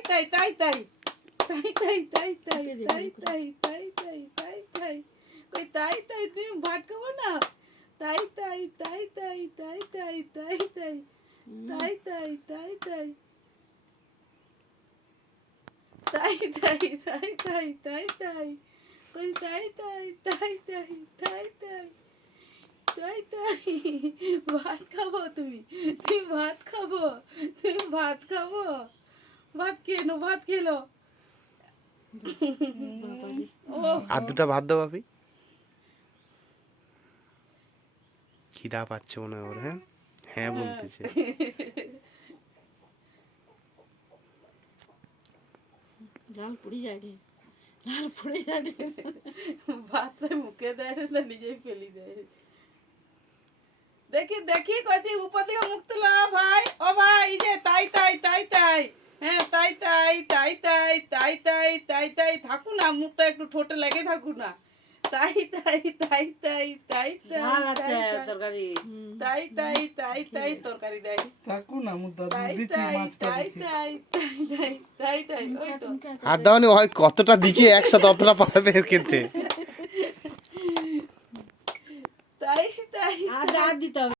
তাই তাই তাই তাই তাই তাই তাই তাই তাই তাই তাই তাই তাই কই তাই তাই তুমি ভাত খাবো না তাই তাই তাই তাই তাই তাই তাই তাই তাই তাই তাই তাই তাই তাই তাই তাই তাই তাই কই তাই তাই তাই তাই তাই তাই তাই তাই ভাত খাবো তুমি ভাত খাবো তুমি ভাত খাবো ভাত খেলো ভাত খেলো আর দুটা ভাত দাও ভাবি খিদা পাচ্ছে মনে হয় ওর হ্যাঁ হ্যাঁ বলতেছে লাল পুড়ে যায় রে লাল পুড়ে যায় রে ভাতটা মুখে দেয় না নিজেই ফেলি দেয় দেখি দেখি কইছি উপর থেকে মুখ তুলো ভাই ও ভাই এই যে তাই তাই তাই তাই হ্যাঁ তাই তাই তাই তাই তাই তাই তাই তাই থাকু না মুখটা একটু ঠোঁটে লেগে থাকু না তাই তাই তাই তাই তাই ঝাল আছে তাই তরকারি তাই তাই তাই তাই তরকারি দেয় থাকু না মু দাদু তাই দিচ্ছি তাই মাছটা তাই দিচ্ছি তাই তাই তাই তাই ওই তো আর দাও নি হয় কতটা দিচ্ছি একসাথে অতটা পারবে খেতে তাই তাই আর দিতে হবে